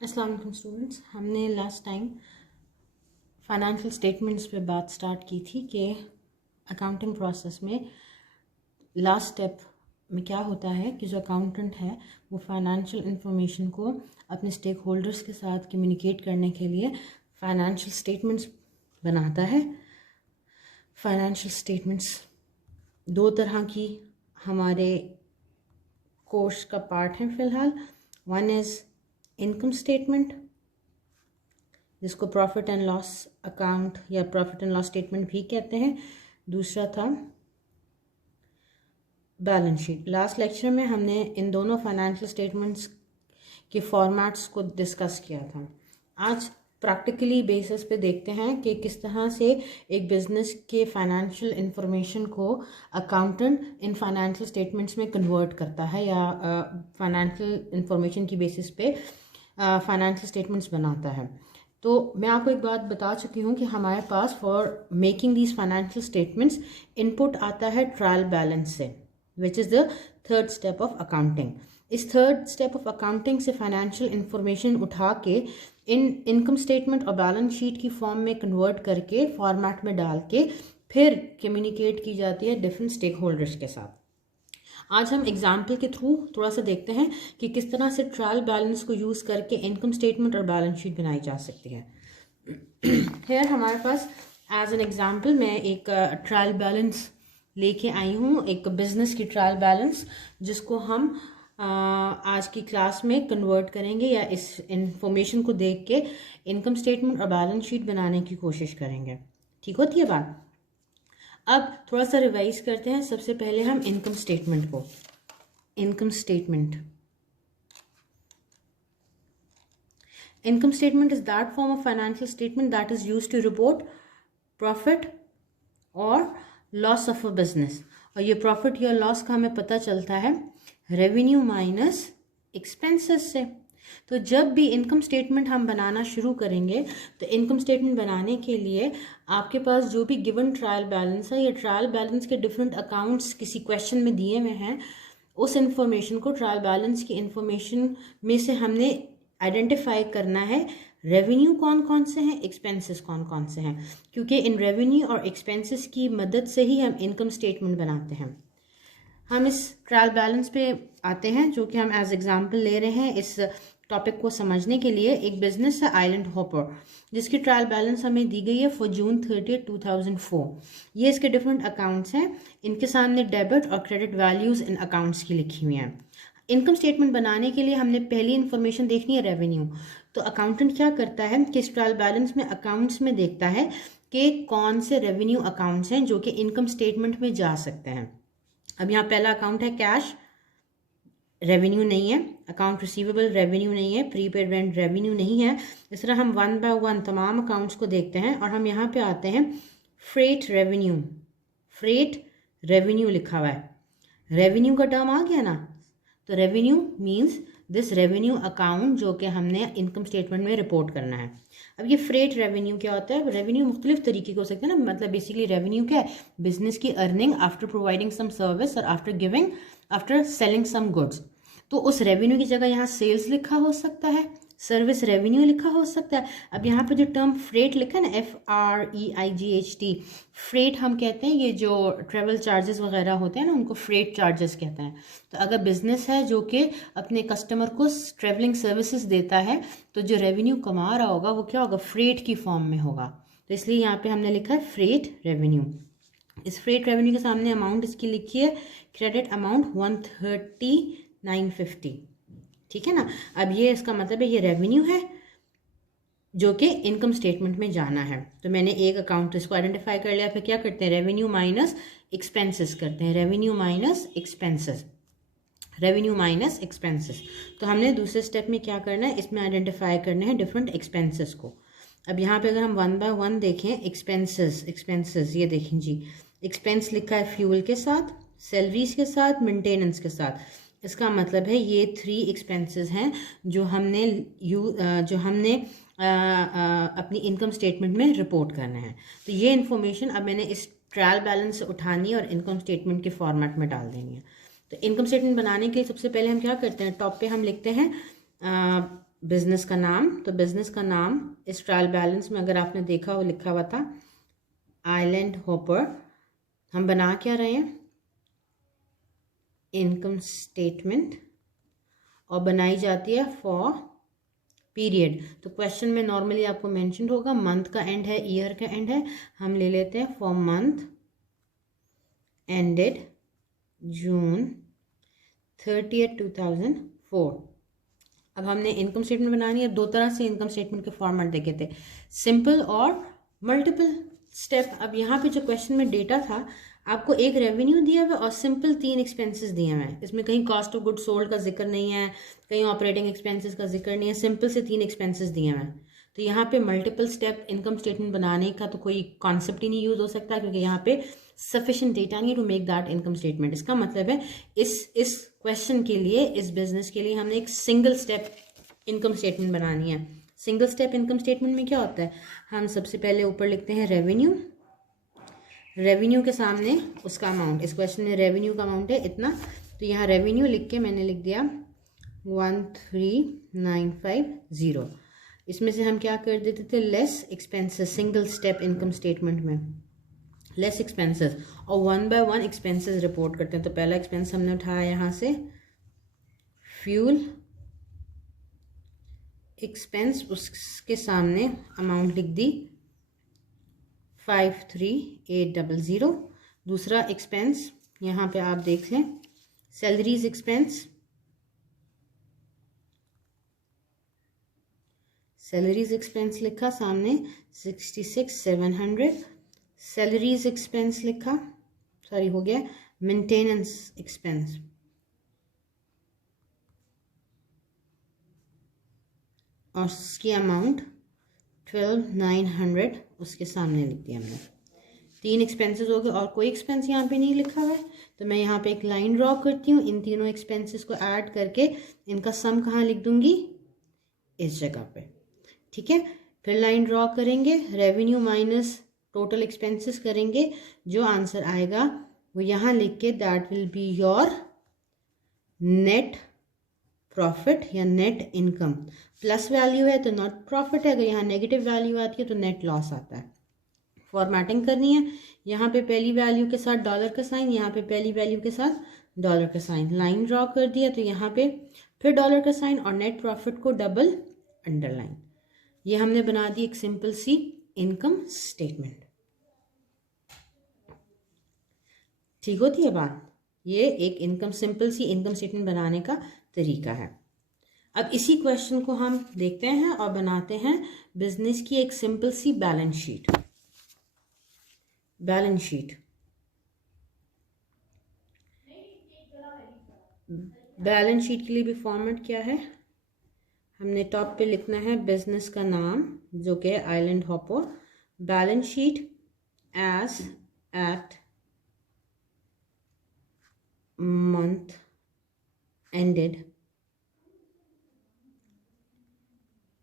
अस्सलाम वालेकुम स्टूडेंट्स, हमने लास्ट टाइम फाइनेंशियल स्टेटमेंट्स पे बात स्टार्ट की थी कि अकाउंटिंग प्रोसेस में लास्ट स्टेप में क्या होता है कि जो अकाउंटेंट है वो फाइनेंशियल इंफॉर्मेशन को अपने स्टेक होल्डर्स के साथ कम्युनिकेट करने के लिए फाइनेंशियल स्टेटमेंट्स बनाता है। फाइनेंशियल स्टेटमेंट्स दो तरह की हमारे कोर्स का पार्ट है फ़िलहाल। वन इज़ इनकम स्टेटमेंट, जिसको प्रॉफिट एंड लॉस अकाउंट या प्रॉफिट एंड लॉस स्टेटमेंट भी कहते हैं। दूसरा था बैलेंस शीट। लास्ट लेक्चर में हमने इन दोनों फाइनेंशियल स्टेटमेंट्स के फॉर्मेट्स को डिस्कस किया था। आज प्रैक्टिकली बेसिस पे देखते हैं कि किस तरह से एक बिज़नेस के फाइनेंशियल इंफॉर्मेशन को अकाउंटेंट इन फाइनेंशियल स्टेटमेंट्स में कन्वर्ट करता है या फाइनेंशियल इंफॉर्मेशन की बेसिस पे फाइनेंशियल स्टेटमेंट्स बनाता है। तो मैं आपको एक बात बता चुकी हूँ कि हमारे पास for making these financial statements input आता है ट्रायल बैलेंस से, which is the third step of accounting. इस थर्ड स्टेप ऑफ अकाउंटिंग से फाइनेंशियल इंफॉर्मेशन उठा के इन इनकम स्टेटमेंट और बैलेंस शीट की फॉर्म में कन्वर्ट करके फॉर्मेट में डाल के फिर कम्युनिकेट की जाती है डिफरेंट स्टेक होल्डर्स के साथ। आज हम एग्जाम्पल के थ्रू थोड़ा सा देखते हैं कि किस तरह से ट्रायल बैलेंस को यूज़ करके इनकम स्टेटमेंट और बैलेंस शीट बनाई जा सकती है। फिर हमारे पास एज एन एग्जाम्पल मैं एक ट्रायल बैलेंस लेके आई हूँ, एक बिजनेस की ट्रायल बैलेंस, जिसको हम आज की क्लास में कन्वर्ट करेंगे या इस इंफॉर्मेशन को देख के इनकम स्टेटमेंट और बैलेंस शीट बनाने की कोशिश करेंगे। ठीक होती है बात। अब थोड़ा सा रिवाइज करते हैं। सबसे पहले हम इनकम स्टेटमेंट को, income statement is that form of financial statement that is used to report profit और लॉस ऑफ अ बिजनेस। और ये प्रॉफिट या लॉस का हमें पता चलता है रेवेन्यू माइनस एक्सपेंसेस से। तो जब भी इनकम स्टेटमेंट हम बनाना शुरू करेंगे तो इनकम स्टेटमेंट बनाने के लिए आपके पास जो भी गिवन ट्रायल बैलेंस है या ट्रायल बैलेंस के डिफरेंट अकाउंट्स किसी क्वेश्चन में दिए हुए हैं, उस इंफॉर्मेशन को ट्रायल बैलेंस की इंफॉर्मेशन में से हमने आइडेंटिफाई करना है रेवेन्यू कौन कौन से हैं, एक्सपेंसेस कौन कौन से हैं, क्योंकि इन रेवेन्यू और एक्सपेंसेस की मदद से ही हम इनकम स्टेटमेंट बनाते हैं। हम इस ट्रायल बैलेंस पे आते हैं जो कि हम एज एग्जांपल ले रहे हैं इस टॉपिक को समझने के लिए। एक बिजनेस है आइलैंड हॉपर, जिसकी ट्रायल बैलेंस हमें दी गई है फॉर जून 30, 2004। ये इसके डिफरेंट अकाउंट्स हैं। इनके सामने डेबिट और क्रेडिट वैल्यूज़ इन अकाउंट्स की लिखी हुई हैं। इनकम स्टेटमेंट बनाने के लिए हमने पहली इन्फॉर्मेशन देखनी है रेवेन्यू। तो अकाउंटेंट क्या करता है कि इस ट्रायल बैलेंस में अकाउंट्स में देखता है कि कौन से रेवेन्यू अकाउंट्स हैं जो कि इनकम स्टेटमेंट में जा सकते हैं। अब यहाँ पहला अकाउंट है कैश, रेवेन्यू नहीं है। अकाउंट रिसीवेबल, रेवेन्यू नहीं है। प्रीपेड रेंट, रेवेन्यू नहीं है। इस तरह हम वन बाय वन तमाम अकाउंट्स को देखते हैं और हम यहाँ पे आते हैं फ्रेट रेवेन्यू। फ्रेट रेवेन्यू लिखा हुआ है, रेवेन्यू का टर्म आ गया ना। तो revenue means this revenue account जो कि हमने इनकम स्टेटमेंट में रिपोर्ट करना है। अब ये फ्रेट रेवेन्यू क्या होता है? रेवेन्यू मुख्तलिफ तरीके के हो सकते हैं ना। मतलब बेसिकली रेवेन्यू क्या है? बिजनेस की earning after providing some service और आफ्टर सेलिंग सम गुड्स। तो उस रेवेन्यू की जगह यहाँ सेल्स लिखा हो सकता है, सर्विस रेवेन्यू लिखा हो सकता है। अब यहाँ पे जो टर्म फ्रेट लिखा है ना, FREIGHT, फ्रेट हम कहते हैं ये जो ट्रेवल चार्जेस वगैरह होते हैं ना, उनको फ्रेट चार्जेस कहते हैं। तो अगर बिजनेस है जो कि अपने कस्टमर को ट्रेवलिंग सर्विसेज देता है तो जो रेवेन्यू कमा रहा होगा वो क्या होगा? फ्रेट की फॉर्म में होगा। तो इसलिए यहाँ पे हमने लिखा है फ्रेट रेवेन्यू। इस फ्रेट रेवेन्यू के सामने अमाउंट इसकी लिखी है क्रेडिट अमाउंट 130,950। ठीक है ना। अब ये इसका मतलब है ये रेवेन्यू है जो कि इनकम स्टेटमेंट में जाना है। तो मैंने एक अकाउंट इसको आइडेंटिफाई कर लिया। फिर क्या करते हैं? रेवेन्यू माइनस एक्सपेंसेस करते हैं। Revenue minus expenses, revenue minus expenses. तो हमने दूसरे स्टेप में क्या करना है? इसमें आइडेंटिफाई करने हैं डिफरेंट एक्सपेंसेस को। अब यहाँ पे अगर हम वन बाय वन देखें एक्सपेंसेस, ये देखें जी, एक्सपेंस लिखा है फ्यूल के साथ, सैलरीज के साथ, मेंटेनेंस के साथ। इसका मतलब है ये 3 एक्सपेंसेस हैं जो हमने अपनी इनकम स्टेटमेंट में रिपोर्ट करना है। तो ये इन्फॉर्मेशन अब मैंने इस ट्रायल बैलेंस से उठानी है और इनकम स्टेटमेंट के फॉर्मेट में डाल देनी है। तो इनकम स्टेटमेंट बनाने के लिए सबसे पहले हम क्या करते हैं? टॉप पे हम लिखते हैं बिजनेस का नाम, तो बिजनेस का नाम इस ट्रायल बैलेंस में अगर आपने देखा हो लिखा हुआ था आइलैंड हॉपर। हम बना क्या रहे हैं, इनकम स्टेटमेंट, और बनाई जाती है फॉर पीरियड। तो क्वेश्चन में नॉर्मली आपको मेंशन होगा मंथ का एंड है, ईयर का एंड है, हम ले लेते हैं फॉर मंथ एंडेड जून 30, 2004। अब हमने इनकम स्टेटमेंट बनानी है। 2 तरह से इनकम स्टेटमेंट के फॉर्मेट देखे थे, सिंपल और मल्टीपल स्टेप। अब यहाँ पे जो क्वेश्चन में डेटा था, आपको एक रेवेन्यू दिया हुआ और सिंपल 3 एक्सपेंसेस दिए हुए हैं। इसमें कहीं कॉस्ट ऑफ गुड सोल्ड का जिक्र नहीं है, कहीं ऑपरेटिंग एक्सपेंसेस का जिक्र नहीं है, सिंपल से 3 एक्सपेंसेस दिए हुए हैं। तो यहाँ पे मल्टीपल स्टेप इनकम स्टेटमेंट बनाने का तो कोई कॉन्सेप्ट ही नहीं यूज हो सकता, क्योंकि यहाँ पे सफिशिएंट डेटा नहीं to make that income statement. इसका मतलब है इस क्वेश्चन के लिए, इस बिजनेस के लिए हमने एक सिंगल स्टेप इनकम स्टेटमेंट बनानी है। सिंगल स्टेप इनकम स्टेटमेंट में क्या होता है, हम सबसे पहले ऊपर लिखते हैं रेवेन्यू, रेवेन्यू के सामने उसका अमाउंट। इस क्वेश्चन में रेवेन्यू का अमाउंट है इतना, तो यहाँ रेवेन्यू लिख के मैंने लिख दिया 13950। इसमें से हम क्या कर देते थे, less expenses, single step income statement में लेस एक्सपेंसेस, और 1 बाय 1 एक्सपेंसेस रिपोर्ट करते हैं। तो पहला एक्सपेंस हमने उठाया यहाँ से फ्यूल एक्सपेंस, उसके सामने अमाउंट लिख दी 53800। दूसरा एक्सपेंस यहाँ पे आप देख लें सैलरीज एक्सपेंस, सैलरीज एक्सपेंस लिखा सामने 66,700। सैलरीज एक्सपेंस लिखा, सॉरी हो गया मेंटेनेंस एक्सपेंस, और उसकी अमाउंट 12,900 उसके सामने लिख दिया हमने। 3 एक्सपेंसेस हो गए और कोई एक्सपेंस यहाँ पे नहीं लिखा हुआ है, तो मैं यहाँ पे एक लाइन ड्रॉ करती हूँ। इन तीनों एक्सपेंसेस को ऐड करके इनका सम कहाँ लिख दूंगी, इस जगह पे, ठीक है। फिर लाइन ड्रॉ करेंगे, रेवेन्यू माइनस टोटल एक्सपेंसेस करेंगे, जो आंसर आएगा वो यहाँ लिख के that will be your net profit या नेट इनकम। प्लस वैल्यू है तो नॉट प्रॉफिट है, अगर यहाँ नेगेटिव वैल्यू आती है तो नेट लॉस आता है। फॉर्मेटिंग करनी है, यहाँ पे पहली वैल्यू के साथ डॉलर का साइन, यहाँ पे पहली वैल्यू के साथ डॉलर का साइन, लाइन ड्रॉ कर दिया तो यहाँ पे फिर डॉलर का साइन और नेट प्रॉफिट को डबल अंडरलाइन। ये हमने बना दी एक सिंपल सी इनकम स्टेटमेंट। ठीक होती है बात, ये एक इनकम सिंपल सी इनकम स्टेटमेंट बनाने का तरीका है। अब इसी क्वेश्चन को हम देखते हैं और बनाते हैं बिजनेस की एक सिंपल सी balance sheet. Balance sheet, balance sheet के लिए भी फॉर्मेट क्या है, हमने टॉप पे लिखना है बिजनेस का नाम जो कि है island hopper, balance sheet as at month ended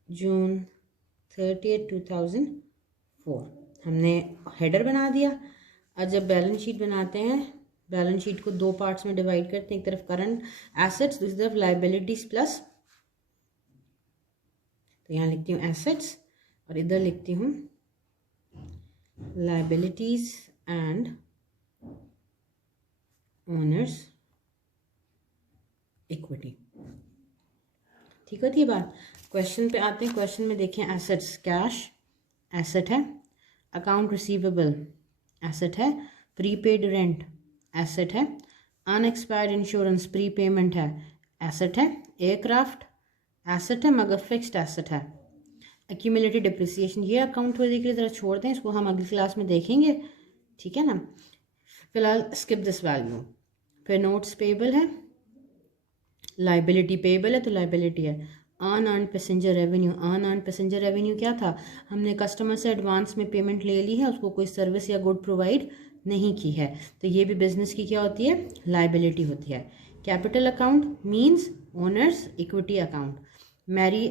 June 30, 2004। हमने हेडर बना दिया। और जब बैलेंस शीट बनाते हैं, बैलेंस शीट को 2 पार्ट्स में डिवाइड करते हैं, एक तरफ करंट एसेट्स, दूसरी तरफ लाइबिलिटीज प्लस। तो यहाँ लिखती हूँ एसेट्स और इधर लिखती हूँ लाइबिलिटीज एंड ओनर्स इक्विटी। ठीक होती है बात। क्वेश्चन पे आते हैं। क्वेश्चन में देखें एसेट्स, कैश एसेट है, अकाउंट रिसीवेबल एसेट है, प्रीपेड रेंट एसेट है, अनएक्सपायर्ड इंश्योरेंस प्री पेमेंट है एसेट है, एयरक्राफ्ट एसेट है मगर फिक्स्ड एसेट है, एक्यूमुलेटेड डिप्रिसिएशन। ये अकाउंट थोड़ी देर के लिए ज़रा छोड़ दें, इसको हम अगली क्लास में देखेंगे, ठीक है ना। फिलहाल स्किप दिस वैल्यू। फिर नोट्स पेबल है, लाइबिलिटी पेबल है तो लाइबिलिटी है, unearned passenger revenue. Unearned passenger revenue क्या था, हमने कस्टमर से एडवांस में पेमेंट ले ली है, उसको कोई सर्विस या गुड प्रोवाइड नहीं की है, तो ये भी बिजनेस की क्या होती है, लाइबिलिटी होती है। Capital account means owner's equity account. Mary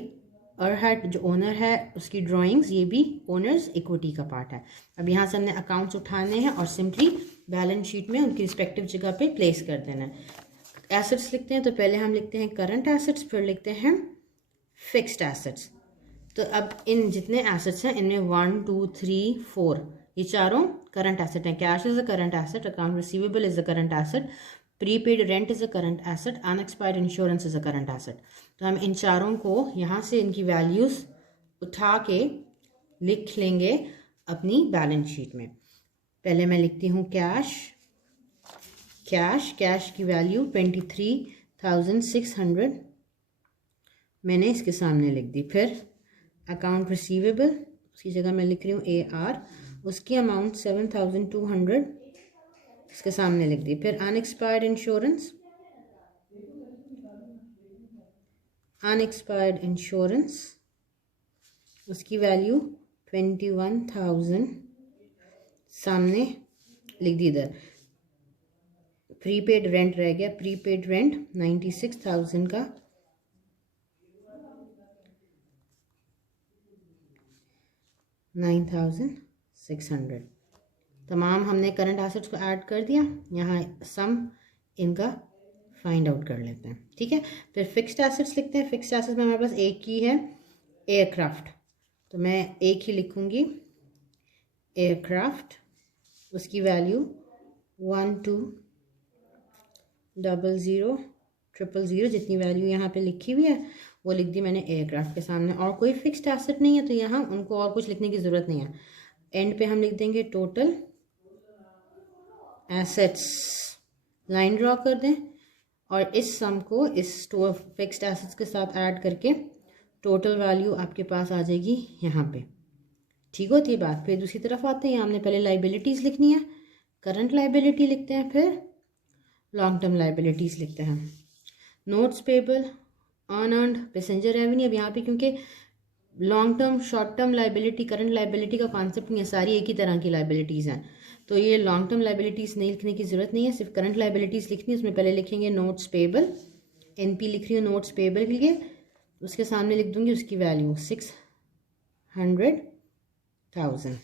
अरहट जो ओनर है उसकी ड्राइंग्स, ये भी ओनर्स इक्विटी का पार्ट है। अब यहाँ से हमने अकाउंट्स उठाने हैं और सिंपली बैलेंस शीट में उनकी रिस्पेक्टिव जगह पे प्लेस कर देना है। एसेट्स लिखते हैं तो पहले हम लिखते हैं करंट एसेट्स, फिर लिखते हैं फिक्स्ड एसेट्स। तो अब इन जितने एसेट्स हैं इनमें 1 2 3 4 ये चारों करंट एसेट हैं। Cash is a current asset, account receivable is a current asset, prepaid rent is a current asset, unexpired insurance is a current asset. तो हम इन चारों को यहाँ से इनकी वैल्यूज उठा के लिख लेंगे अपनी बैलेंस शीट में। पहले मैं लिखती हूँ कैश की वैल्यू 23,600 मैंने इसके सामने लिख दी। फिर अकाउंट रिसीवेबल उसकी जगह मैं लिख रही हूँ AR, उसकी अमाउंट 7,200 इसके सामने लिख दी। फिर अनएक्सपायर्ड इंश्योरेंस उसकी वैल्यू 21,000 सामने लिख दी। इधर प्रीपेड रेंट रह गया, प्रीपेड रेंट 96,000 का 9,600। तमाम हमने करंट एसेट्स को ऐड कर दिया। यहाँ सम इनका फाइंड आउट कर लेते हैं, ठीक है। फिर फिक्स्ड एसेट्स लिखते हैं। फिक्स्ड एसेट्स में हमारे पास एक ही है एयरक्राफ्ट, तो मैं एक ही लिखूंगी एयरक्राफ्ट, उसकी वैल्यू 120000 जितनी वैल्यू यहाँ पे लिखी हुई है वो लिख दी मैंने एयरक्राफ्ट के सामने। और कोई फिक्स्ड एसेट नहीं है तो यहाँ उनको और कुछ लिखने की ज़रूरत नहीं है। एंड पे हम लिख देंगे टोटल एसेट्स, लाइन ड्रॉ कर दें और इस सम को इस फिक्स्ड एसेट्स के साथ ऐड करके टोटल वैल्यू आपके पास आ जाएगी यहाँ पे। ठीक होती है बात। फिर दूसरी तरफ आते हैं, हमने पहले लाइबिलिटीज़ लिखनी है, करंट लाइबिलिटी लिखते हैं, फिर लॉन्ग टर्म लाइबिलिटीज़ लिखते हैं। Notes payable, unearned, passenger revenue. अब यहाँ पे क्योंकि long term short term liability current liability का कॉन्सेप्ट नहीं है, सारी एक ही तरह की लाइबिलिटीज़ हैं, तो ये लॉन्ग टर्म लाइबिलिटीज़ नहीं लिखने की ज़रूरत नहीं है, सिर्फ करंट लाइबिलिटीज़ लिखनी है। उसमें पहले लिखेंगे नोट्स पेबल, NP लिख रही हूँ नोट्स पेबल के लिए, उसके सामने लिख दूंगी उसकी वैल्यू 600,000।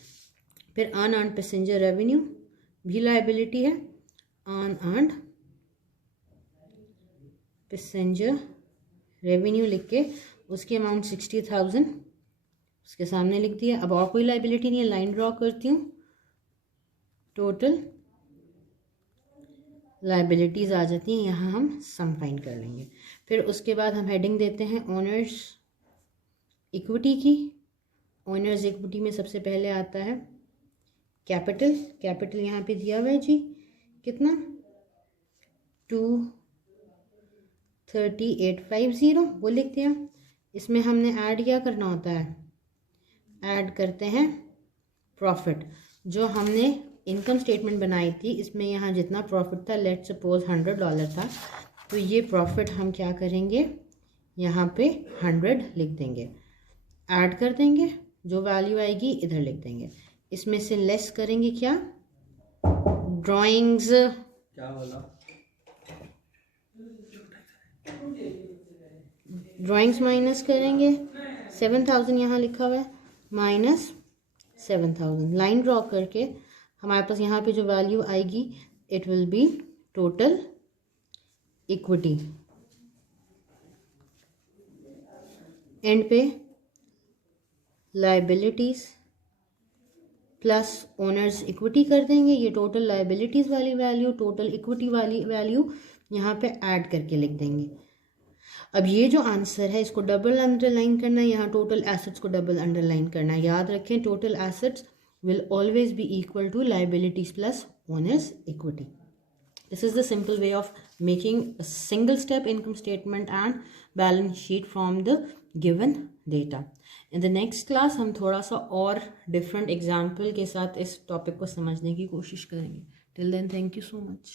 फिर अनअर्न्ड पैसेंजर रेवेन्यू भी लाइबिलिटी है, अनअर्न्ड पैसेंजर रेवेन्यू लिख के उसकी अमाउंट 60,000 उसके सामने लिख दिया। अब और कोई लाइबिलिटी नहीं है, लाइन ड्रॉ करती हूँ, टोटल लाइबिलिटीज़ आ जाती हैं, यहाँ हम सम फाइंड कर लेंगे। फिर उसके बाद हम हेडिंग देते हैं ओनर्स इक्विटी की। ओनर्स इक्विटी में सबसे पहले आता है कैपिटल। कैपिटल यहाँ पे दिया हुआ है जी, कितना 23850 वो लिखते हैं। इसमें हमने ऐड क्या करना होता है, ऐड करते हैं प्रॉफिट। जो हमने इनकम स्टेटमेंट बनाई थी इसमें यहाँ जितना प्रॉफिट था, लेट सपोज $100 था, तो ये प्रॉफिट हम क्या करेंगे यहाँ पे 100 लिख देंगे, ऐड कर देंगे, जो वैल्यू आएगी इधर लिख देंगे। इसमें से लेस करेंगे क्या, ड्राइंग्स, क्या बोला, ड्राइंग्स माइनस करेंगे, 7,000 यहाँ लिखा हुआ है, माइनस 7,000 लाइन ड्रॉ करके हमारे पास यहाँ पे जो वैल्यू आएगी it will be total equity. And पे लाइबिलिटीज प्लस ओनर्स इक्विटी कर देंगे। ये टोटल लाइबिलिटीज वाली वैल्यू टोटल इक्विटी वाली वैल्यू यहाँ पे ऐड करके लिख देंगे। अब ये जो आंसर है इसको डबल अंडरलाइन करना है, यहाँ टोटल एसेट्स को डबल अंडरलाइन करना है। याद रखें total assets will always be equal to liabilities plus owners equity. This is the simple way of making a single step income statement and balance sheet from the given data. In the next class हम थोड़ा सा और different example के साथ इस topic को समझने की कोशिश करेंगे. Till then, thank you so much.